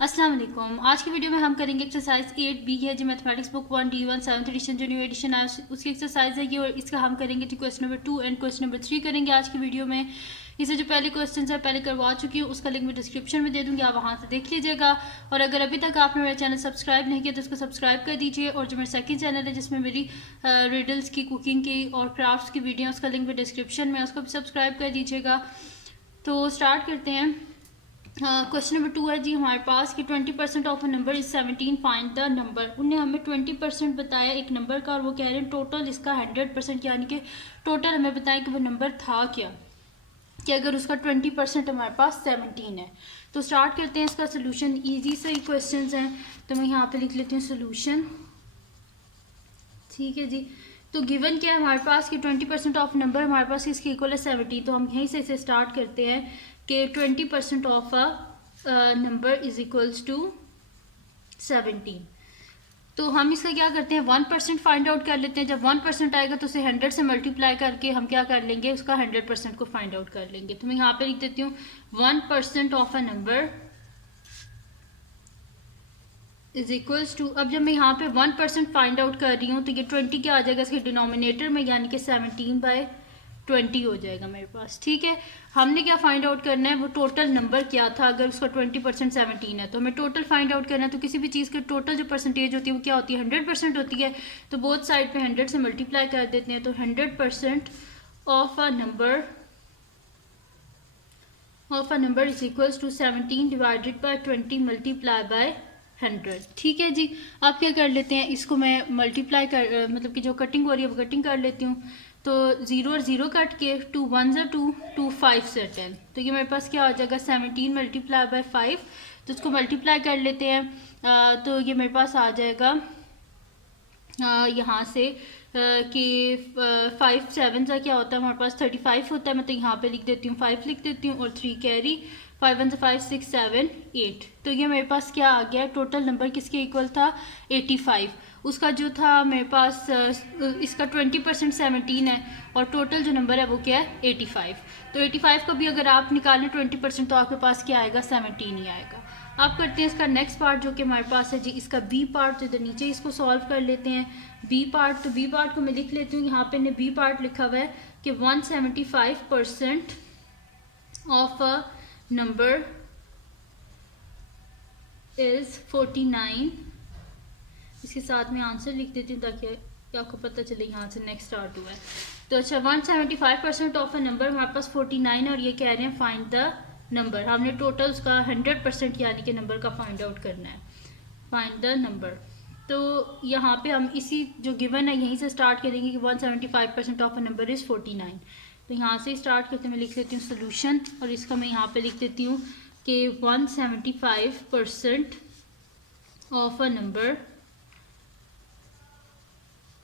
अस्सलाम वालेकुम। आज की वीडियो में हम करेंगे एक्सरसाइज 8B है जो mathematics book 1 D1 7th edition जो न्यू एडिशन है उसकी एक्सरसाइज है ये, और इसका हम करेंगे question number 2 and question number 3 करेंगे आज की वीडियो में। इसे जो पहले क्वेश्चन है पहले करवा चुकी हूँ, उसका लिंक मैं डिस्क्रिप्शन में दे दूँगी, आप वहाँ से देख लीजिएगा। और अगर अभी तक आपने मेरा चैनल सब्सक्राइब नहीं किया तो उसको सब्सक्राइब कर दीजिए। और जो मेरा सेकंड चैनल है जिसमें मेरी रिडल्स की, कुकिंग की और क्राफ्ट्स की वीडियो, उसका लिंक मैं डिस्क्रिप्शन में, उसको भी सब्सक्राइब कर दीजिएगा। तो स्टार्ट करते हैं। क्वेश्चन नंबर 2 है जी हमारे पास कि 20% of a number is 17, find the number. उन्हें हमें 20% बताया एक नंबर का, और वो कह रहे हैं टोटल इसका 100%, यानी कि टोटल हमें बताएं कि वो नंबर था क्या, कि अगर उसका 20% हमारे पास 17 है। तो स्टार्ट करते हैं इसका सोल्यूशन। ईजी से ही क्वेश्चन हैं तो मैं यहाँ पे लिख लेती हूँ सोल्यूशन। ठीक है जी। तो गिवन क्या है हमारे पास कि 20% ऑफ नंबर हमारे पास इसके इक्वल है 70। तो हम यहीं से इसे स्टार्ट करते हैं कि 20% of a number is equals to 17। तो हम इसका क्या करते हैं 1% फाइंड आउट कर लेते हैं। जब 1% आएगा तो उसे 100 से मल्टीप्लाई करके हम क्या कर लेंगे, उसका 100% को फाइंड आउट कर लेंगे। तो मैं यहाँ पे लिख देती हूँ 1% of a number is equals to, अब जब मैं यहाँ पे 1% फाइंड आउट कर रही हूँ तो ये 20 क्या आ जाएगा इसके डिनोमिनेटर में, यानी कि 17/20 हो जाएगा मेरे पास। ठीक है, हमने क्या फाइंड आउट करना है, वो टोटल नंबर क्या था अगर उसका 20% 17 है। तो हमें टोटल फाइंड आउट करना है। तो किसी भी चीज़ की टोटल जो परसेंटेज होती है वो क्या होती है, 100% होती है। तो बोथ साइड पे 100 से मल्टीप्लाई कर देते हैं। तो 100% of a number is equals to 17 divided by 20 multiply by 100। ठीक है जी। अब क्या कर लेते हैं, इसको मैं मल्टीप्लाई कर मतलब कि जो कटिंग हो रही है वो कटिंग कर लेती हूँ। तो 0 और 0 कट के 2 1 ज़ा 2, 2 5 ज़ा 10, तो ये मेरे पास क्या आ जाएगा 17 मल्टीप्लाई बाय 5। तो इसको मल्टीप्लाई कर लेते हैं। तो ये मेरे पास आ जाएगा यहाँ से कि 5 7 का क्या होता है हमारे पास 35 होता है। मैं तो यहाँ पे लिख देती हूँ 5 लिख देती हूँ, और 3 कैरी, 5 1 5 6 7 8। तो ये मेरे पास क्या आ गया, टोटल नंबर किसके इक्वल था 85। उसका जो था मेरे पास इसका 20% 17 है, और टोटल जो नंबर है वो क्या है 85। तो 85 का भी अगर आप निकालें 20% तो आपके पास क्या आएगा 17 ही आएगा। अब करते हैं इसका नेक्स्ट पार्ट जो कि हमारे पास है जी इसका बी पार्ट। तो इधर नीचे इसको सॉल्व कर लेते हैं बी पार्ट। तो बी पार्ट को मैं लिख लेती हूँ, यहाँ पे ने बी पार्ट लिखा हुआ है कि 175% ऑफ अ नंबर इज 49। इसके साथ में आंसर लिख देती हूँ ताकि आपको पता चले यहाँ से नेक्स्ट स्टार्ट हुआ है। तो अच्छा 175% ऑफ अ नंबर हमारे पास 49 है, और ये कह रहे हैं फाइंड द नंबर। हमने टोटल उसका 100% यानी कि नंबर का फाइंड आउट करना है, फाइंड द नंबर। तो यहाँ पे हम इसी जो गिवन है यहीं से स्टार्ट करेंगे कि 175% ऑफ अ नंबर इज़ 49। तो यहाँ से स्टार्ट करते मैं लिख देती हूँ सोल्यूशन, और इसका मैं यहाँ पे लिख देती हूँ कि 175% of a number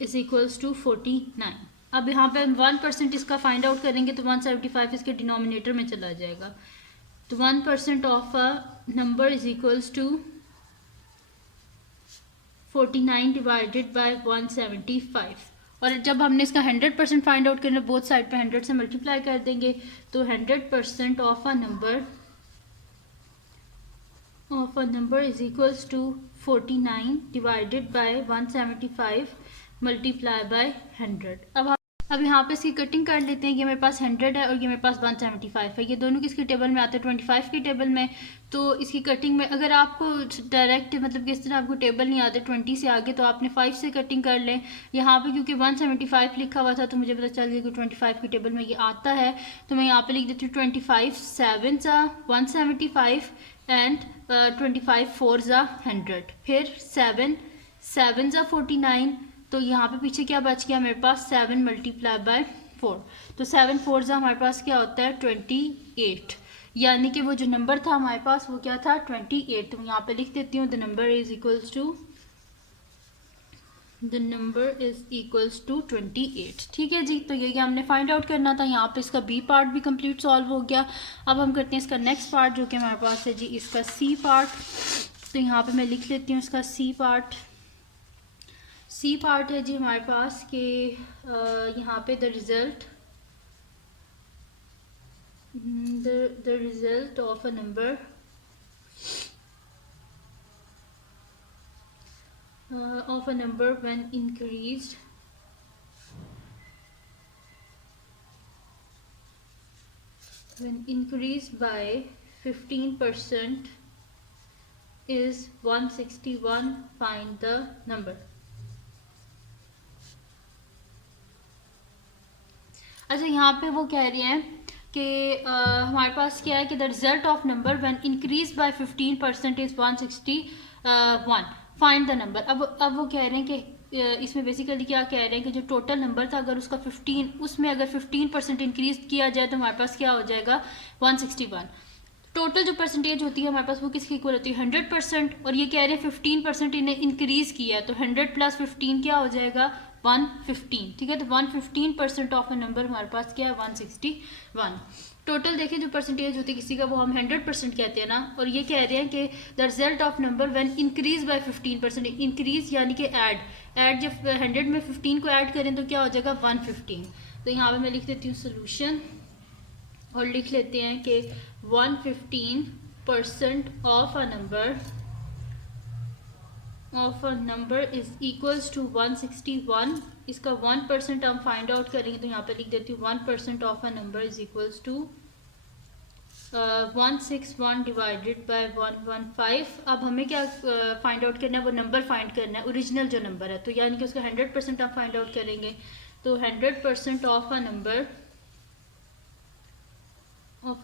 is equals to 49। अब यहाँ पे हम 1% इसका फाइंड आउट करेंगे तो 175 इसके डिनोमिनेटर में चला जाएगा। तो 1% of a number is equals to 49 divided by 175। और जब हमने इसका 100% फाइंड आउट करना, बोथ साइड पे 100 से मल्टीप्लाई कर देंगे। तो 100% of a number is equals to 49 divided by 175 multiply by 100। अब यहाँ पे इसकी कटिंग कर लेते हैं। ये मेरे पास 100 है और ये मेरे पास 175 है। ये दोनों किसकी टेबल में आते हैं 25 की टेबल में। तो इसकी कटिंग में अगर आपको डायरेक्ट मतलब कि इस तरह आपको टेबल नहीं आते 20 से आगे, तो आपने 5 से कटिंग कर लें। यहाँ पे क्योंकि 175 लिखा हुआ था तो मुझे पता चल गया कि 25 की टेबल में ये आता है। तो मैं यहाँ पे लिख देती हूँ 25 7 ज़ा 175 एंड 25 4 ज़ा 100, फिर 7 7 ज़ा 49। तो यहाँ पे पीछे क्या बच गया मेरे पास 7 मल्टीप्लाई बाय 4। तो 7 4 ज़ा हमारे पास क्या होता है 28, यानी कि वो जो नंबर था हमारे पास वो क्या था 28। तो मैं यहाँ पे लिख देती हूँ the number is equals to 28। ठीक है जी। तो ये हमने फाइंड आउट करना था। यहाँ पे इसका बी पार्ट भी कंप्लीट सॉल्व हो गया। अब हम करते हैं इसका नेक्स्ट पार्ट जो कि हमारे पास है जी इसका सी पार्ट। तो यहाँ पे मैं लिख लेती हूँ इसका सी पार्ट। सी पार्ट है जी हमारे पास कि यहाँ पे the result of a number of a number when increased by 15% is 161. Find the number. अच्छा, यहाँ पे वो कह रहे हैं कि हमारे पास क्या है कि the result of number when increase by 15% is 161. Find the number. अब वो कह रहे हैं कि इसमें बेसिकली क्या कह रहे हैं कि जो टोटल नंबर था अगर उसका 15 उसमें अगर 15% इंक्रीज किया जाए तो हमारे पास क्या हो जाएगा 161. टोटल जो परसेंटेज होती है हमारे पास वो किसकी इक्वल होती है 100%. और ये कह रहे हैं 15% इन्हें इंक्रीज किया तो 100 + 15 क्या हो जाएगा 115. ठीक है, तो 115% ऑफ अ नंबर हमारे पास क्या है 161. टोटल देखें जो परसेंटेज होती है किसी का वो हम 100% कहते हैं ना. और ये कह रहे हैं कि the result of number when increase by 15%. Increase यानी कि ऐड जब 100 में 15 को ऐड करें तो क्या हो जाएगा 115. तो यहाँ पे मैं लिख देती हूँ सोल्यूशन और लिख लेते हैं कि 115% of a number is equals to 161. इसका 1% हम फाइंड आउट करेंगे तो यहाँ पे लिख देती हूँ 1% of a number is equals to 161 divided by 115. अब हमें क्या फाइंड आउट करना है वो नंबर फाइंड करना है ओरिजिनल जो नंबर है. तो यानी कि उसका 100% हम फाइंड आउट करेंगे तो 100% of a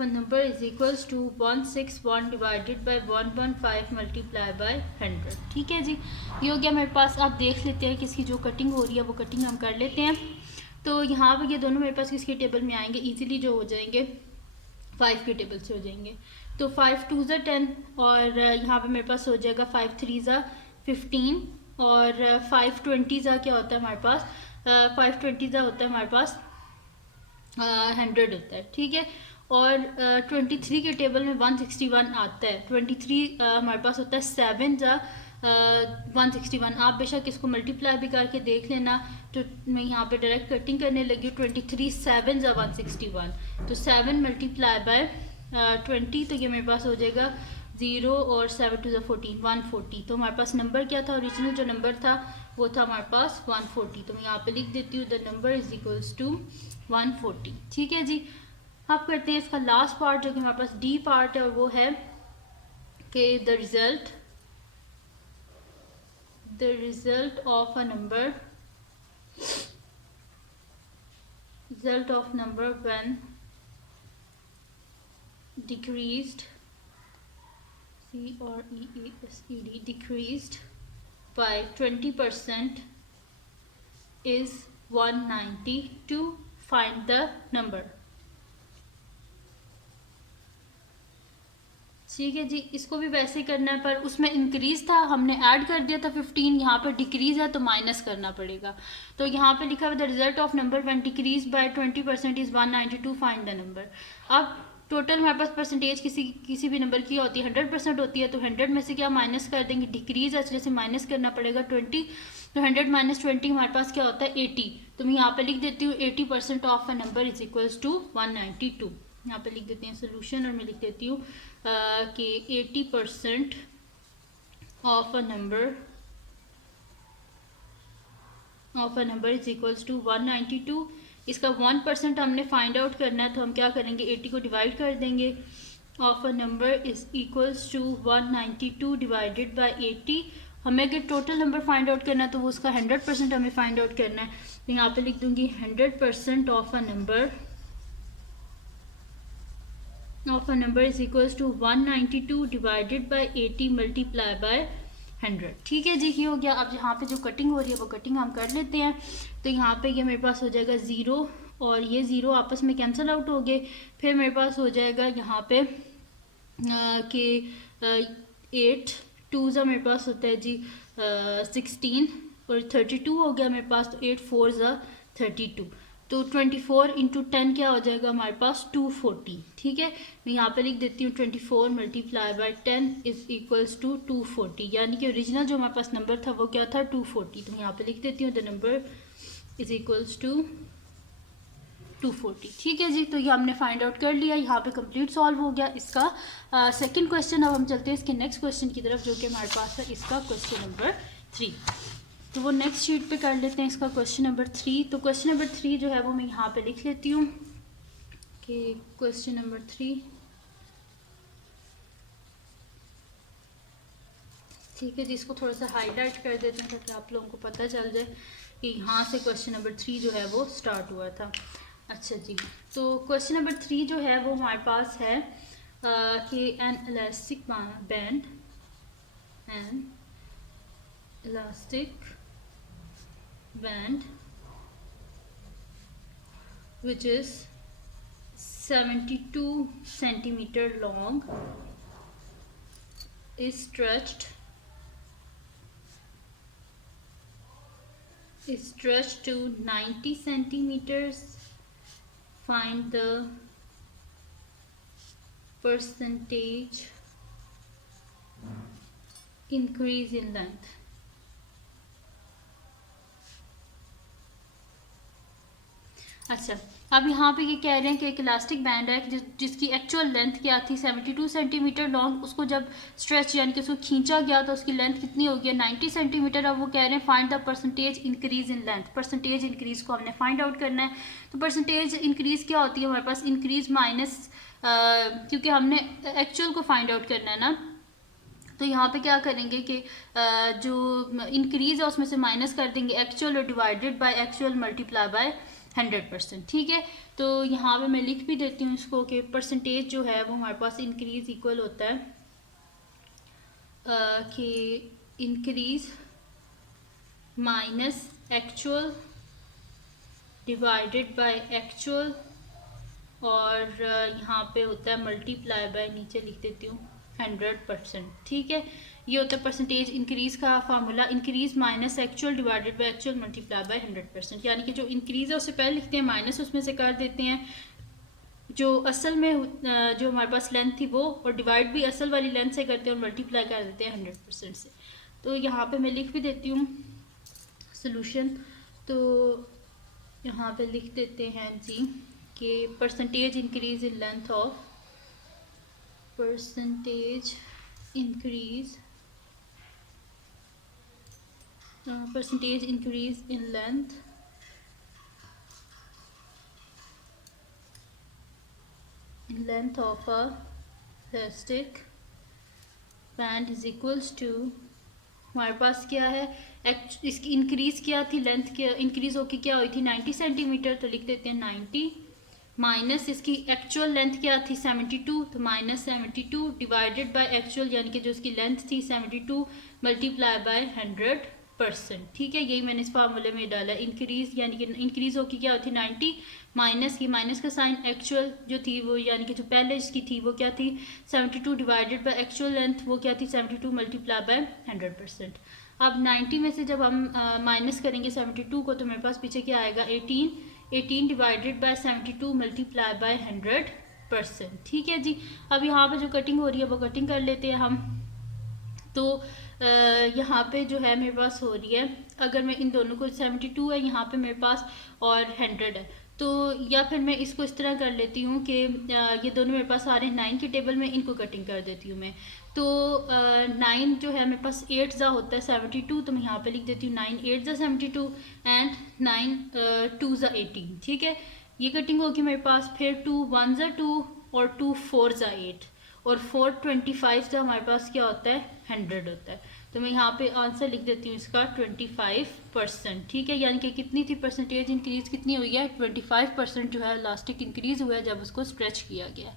number is equals to 161 divided by 115 multiply by 100. ठीक है जी, ये हो गया मेरे पास. आप देख लेते हैं कि इसकी जो कटिंग हो रही है वो कटिंग हम कर लेते हैं. तो यहाँ पर ये दोनों मेरे पास किसके टेबल में आएंगे इजीली जो हो जाएंगे 5 के टेबल से हो जाएंगे. तो 5 2 ज़ा 10 और यहाँ पे मेरे पास हो जाएगा 5 3 ज़ा 15 और 5 20 ज़ा क्या होता है हमारे पास 5 20 ज़ा होता है हमारे पास 100 होता है. ठीक है, और 23 के टेबल में 161 आता है. 23 हमारे पास होता है 7 ज़ा 161. आप बेशक इसको मल्टीप्लाई भी करके देख लेना. तो मैं यहाँ पे डायरेक्ट कटिंग करने लगी हूँ. 23 7 ज़ा 161 तो 7 मल्टीप्लाई बाय 20 तो ये मेरे पास हो जाएगा 0 और 7 2 ज़ा 14 140. तो हमारे पास नंबर क्या था ओरिजिनल जो नंबर था वो था हमारे पास 140. तो मैं यहाँ पे लिख देती हूँ the number is equals to 140. ठीक है जी, अब करते हैं इसका लास्ट पार्ट जो कि हमारे पास डी पार्ट है और वो है कि the result of a number when decreased decreased by 20% is 192. Find the number. ठीक है जी, इसको भी वैसे ही करना है पर उसमें इंक्रीज था हमने ऐड कर दिया था 15. यहाँ पर डिक्रीज है तो माइनस करना पड़ेगा. तो यहाँ पे लिखा हुआ the result of number when decrease by 20% is 192. Find the number. अब टोटल हमारे पास परसेंटेज किसी भी नंबर की होती है 100% होती है. तो 100 में से क्या माइनस कर देंगे डिक्रीज है जैसे माइनस करना पड़ेगा 20. तो 100 - 20 हमारे पास क्या होता है 80. तो मैं यहाँ पे लिख देती हूँ 80% of a number is equals to 192. यहाँ पे लिख देते हैं सोल्यूशन और मैं लिख देती हूँ कि 80% of a number is equals to 192. इसका 1% हमने फाइंड आउट करना है तो हम क्या करेंगे 80 को डिवाइड कर देंगे. Of a number is equals to 192 divided by 80. हमें अगर टोटल नंबर फाइंड आउट करना है तो वो उसका 100% हमें फाइंड आउट करना है. तो यहाँ पे लिख दूंगी 100% of a number is equals to 192 divided by 80 multiply by 100. ठीक है जी, ये हो गया. अब यहाँ पे जो कटिंग हो रही है वो कटिंग हम कर लेते हैं. तो यहाँ पे ये मेरे पास हो जाएगा 0 और ये 0 आपस में कैंसिल आउट हो गए. फिर मेरे पास हो जाएगा यहाँ पे कि 8 2 ज़ा मेरे पास होता है जी 16 और 32 हो गया मेरे पास. तो 8 4 ज़ा 32. तो 24 × 10 क्या हो जाएगा हमारे पास 240. ठीक है, मैं यहाँ पे लिख देती हूँ 24 multiply by 10 is equals to 240. यानी कि ओरिजिनल जो हमारे पास नंबर था वो क्या था 240. तो मैं यहाँ पे लिख देती हूँ the number is equals to 240. ठीक है जी, तो ये हमने फाइंड आउट कर लिया. यहाँ पे कंप्लीट सॉल्व हो गया इसका सेकंड क्वेश्चन. अब हम चलते हैं इसके नेक्स्ट क्वेश्चन की तरफ जो कि हमारे पास है इसका क्वेश्चन नंबर 3। तो वो नेक्स्ट शीट पे कर लेते हैं इसका क्वेश्चन नंबर 3। तो क्वेश्चन नंबर 3 जो है वो मैं यहाँ पे लिख लेती हूँ कि क्वेश्चन नंबर 3, ठीक है जी। इसको थोड़ा सा हाईलाइट कर देते हैं ताकि आप लोगों को पता चल जाए कि यहाँ से क्वेश्चन नंबर 3 जो है वो स्टार्ट हुआ था। अच्छा जी, तो क्वेश्चन नंबर 3 जो है वो हमारे पास है कि N elastic band which is 72 centimeter long is stretched to 90 centimeters. Find the percentage increase in length. अच्छा, अब यहाँ पे ये कह रहे हैं कि एक इलास्टिक बैंड है जिसकी एक्चुअल लेंथ क्या थी 72 सेंटीमीटर लॉन्ग, उसको जब स्ट्रेच यानी कि उसको खींचा गया तो उसकी लेंथ कितनी हो गई 90 सेंटीमीटर। अब वो कह रहे हैं find the percentage increase in length. Percentage increase को हमने फाइंड आउट करना है। तो परसेंटेज इंक्रीज क्या होती है हमारे पास, इंक्रीज माइनस, क्योंकि हमने एक्चुअल को फाइंड आउट करना है ना, तो यहाँ पे क्या करेंगे कि जो इंक्रीज है उसमें से माइनस कर देंगे एक्चुअल और divided by actual multiply by 100%। ठीक है, तो यहाँ पे मैं लिख भी देती हूँ इसको कि परसेंटेज जो है वो हमारे पास इंक्रीज इक्वल होता है कि increase minus actual divided by actual, और यहाँ पे होता है मल्टीप्लाई बाय, नीचे लिख देती हूँ 100%। ठीक है, ये होता है परसेंटेज इंक्रीज का formula, increase minus actual divided by actual multiply by 100%। यानी कि जो इंक्रीज है उससे पहले लिखते हैं माइनस उसमें से कर देते हैं जो असल में जो हमारे पास लेंथ थी वो, और डिवाइड भी असल वाली लेंथ से करते हैं और मल्टीप्लाई कर देते हैं 100% से। तो यहाँ पे मैं लिख भी देती हूँ सोल्यूशन। तो यहाँ पे लिख देते हैं जी कि percentage increase in length of percentage increase in length of a elastic band is equals to, हमारे पास क्या है इसकी इंक्रीज क्या थी, लेंथ क्या इंक्रीज होके क्या हुई थी 90 सेंटीमीटर, तो लिख देते हैं 90 माइनस इसकी एक्चुअल लेंथ क्या थी 72, तो माइनस 72 डिवाइडेड बाय एक्चुअल यानी कि जो इसकी लेंथ थी 72 मल्टीप्लाई बाय 100%। ठीक है, यही मैंने इस फार्मूले में डाला। इंक्रीज यानी कि इंक्रीज होकर क्या होती 90 माइनस की, माइनस का साइन एक्चुअल जो थी वो यानी कि जो पहले इसकी थी वो क्या थी 72 डिवाइडेड बाय एक्चुअल लेंथ वो क्या थी 72 मल्टीप्लाई बाय 100%। अब 90 में से जब हम माइनस करेंगे 72 को तो मेरे पास पीछे क्या आएगा 18 डिवाइडेड बाय 72 मल्टीप्लाई बाय 100%। ठीक है जी, अब यहाँ पे जो कटिंग हो रही है वो कटिंग कर लेते हैं हम। तो यहाँ पे जो है मेरे पास हो रही है, अगर मैं इन दोनों को 72 है यहाँ पे मेरे पास और 100 है, तो या फिर मैं इसको इस तरह कर लेती हूँ कि ये दोनों मेरे पास आ रहे हैं 9 के टेबल में, इनको कटिंग कर देती हूँ मैं। तो 9 जो है मेरे पास 8 ज़ा होता है 72, तो मैं यहाँ पे लिख देती हूँ 9 8 ज़ा 72 एंड 9 2 ज़ा 18। ठीक है, ये कटिंग होगी मेरे पास। फिर 2 1 ज़ा 2 और 2 4 ज़ा 8 और 4 25 ज़ा हमारे पास क्या होता है 100 होता है। तो मैं यहाँ पे आंसर लिख देती हूँ इसका 25%। ठीक है, यानी कि कितनी थी परसेंटेज इंक्रीज कितनी हुई है 25% जो है इलास्टिक इंक्रीज हुआ है जब उसको स्ट्रेच किया गया है।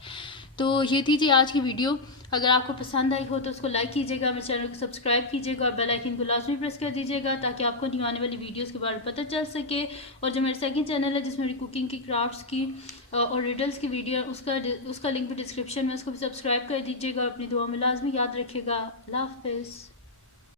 तो ये थी जी आज की वीडियो। अगर आपको पसंद आई हो तो उसको लाइक कीजिएगा, मेरे चैनल को सब्सक्राइब कीजिएगा और बेल आइकन को लाजमी प्रेस कर दीजिएगा ताकि आपको न्यू आने वाली वीडियोस के बारे में पता चल सके। और जो मेरा सेकंड चैनल है जिसमें मेरी कुकिंग की, क्राफ्ट्स की और रिडल्स की वीडियो है उसका लिंक भी डिस्क्रिप्शन में, उसको भी सब्सक्राइब कर दीजिएगा। अपनी दुआ में लाजमी याद रखिएगा। अल्लाह हाफ़िज़।